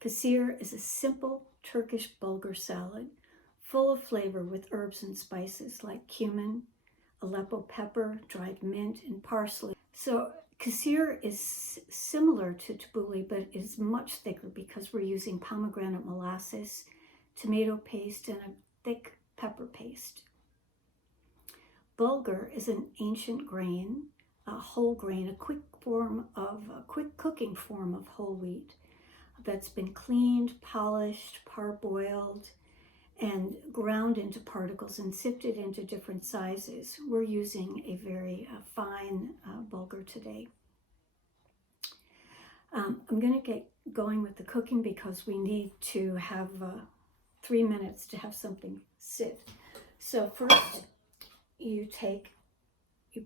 Kisir is a simple Turkish bulgur salad, full of flavor with herbs and spices like cumin, Aleppo pepper, dried mint, and parsley. So Kisir is similar to tabbouleh, but is much thicker because we're using pomegranate molasses, tomato paste, and a thick pepper paste. Bulgur is an ancient grain, a whole grain, a quick cooking form of whole wheat that's been cleaned, polished, parboiled, and ground into particles and sifted into different sizes. We're using a very fine bulgur today. I'm going to get going with the cooking because we need to have 3 minutes to have something sit. So first you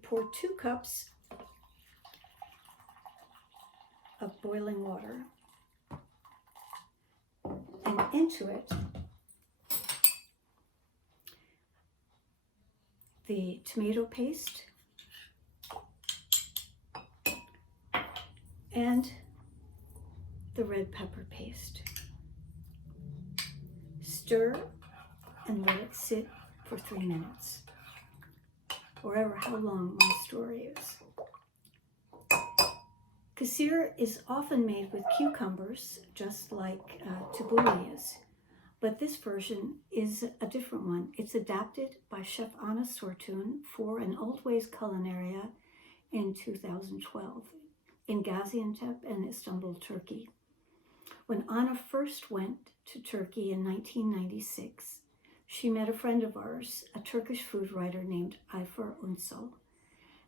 pour 2 cups of boiling water, and into it the tomato paste and the red pepper paste. Stir and let it sit for 3 minutes, or how long my story is. Kisir is often made with cucumbers, just like tabbouleh is, but this version is a different one. It's adapted by Chef Anna Sortun for an Oldways Culinaria in 2012 in Gaziantep and Istanbul, Turkey. When Anna first went to Turkey in 1996, she met a friend of ours, a Turkish food writer named Ayfer Unsal.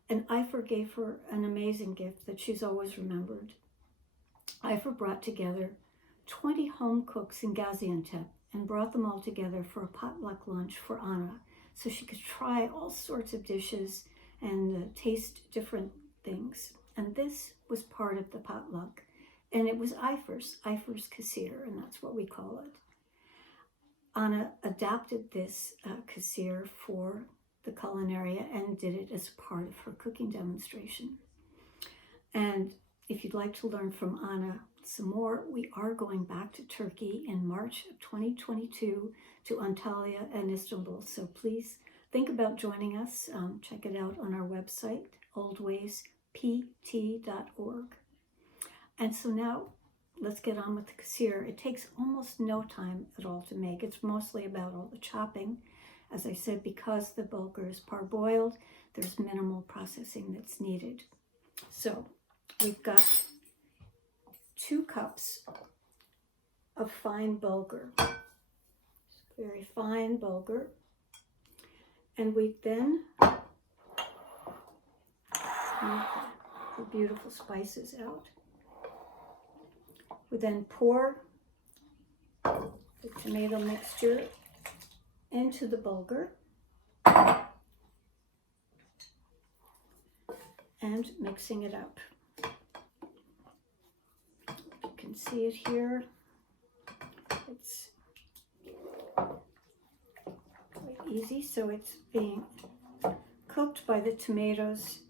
And Ayfer gave her an amazing gift that she's always remembered. Ayfer brought together 20 home cooks in Gaziantep and brought them all together for a potluck lunch for Anna, so she could try all sorts of dishes and taste different things. And this was part of the potluck. And it was Ayfer's Kisir, and that's what we call it. Anna adapted this Kisir for the Culinaria and did it as part of her cooking demonstration. And if you'd like to learn from Anna some more, we are going back to Turkey in March of 2022 to Antalya and Istanbul. So please think about joining us. Check it out on our website, oldwayspt.org. And so now let's get on with the Kisir. It takes almost no time at all to make. It's mostly about all the chopping. As I said, because the bulgur is parboiled, there's minimal processing that's needed. So we've got 2 cups of fine bulgur, very fine bulgur, and we then the beautiful spices out. We then pour the tomato mixture into the bulgur and mixing it up. You can see it here. It's quite easy. So it's being cooked by the tomatoes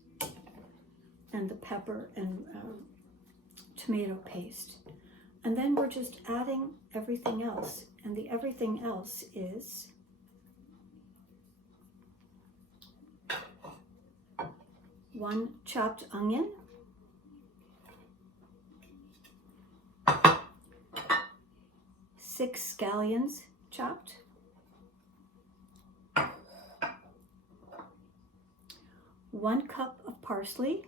and the pepper and tomato paste. And then we're just adding everything else. And the everything else is 1 chopped onion, 6 scallions chopped, 1 cup of parsley,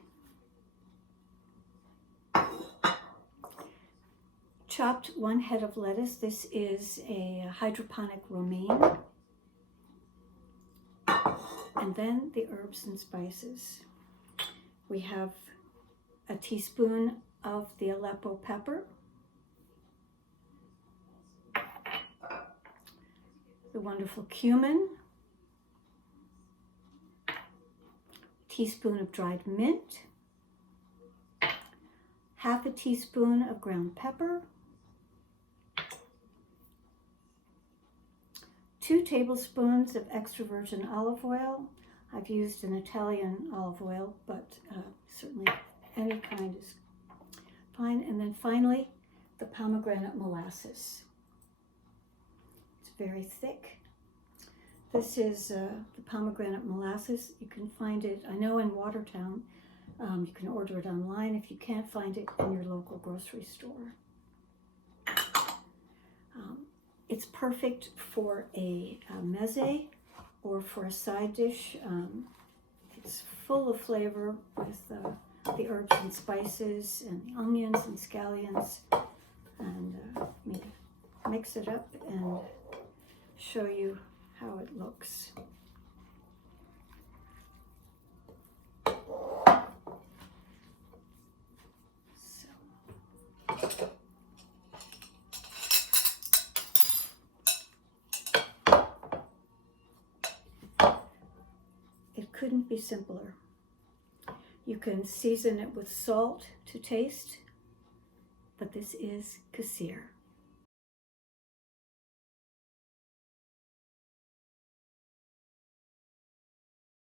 chopped 1 head of lettuce. This is a hydroponic romaine, and then the herbs and spices. We have a teaspoon of the Aleppo pepper, the wonderful cumin, teaspoon of dried mint, half a teaspoon of ground pepper, 2 tablespoons of extra virgin olive oil. I've used an Italian olive oil, but certainly any kind is fine. And then finally, the pomegranate molasses. It's very thick. This is the pomegranate molasses. You can find it, I know, in Watertown. You can order it online if you can't find it in your local grocery store. It's perfect for a meze or for a side dish. It's full of flavor with the herbs and spices and the onions and scallions. And let me mix it up and show you how it looks. It couldn't be simpler. You can season it with salt to taste, but this is Kisir.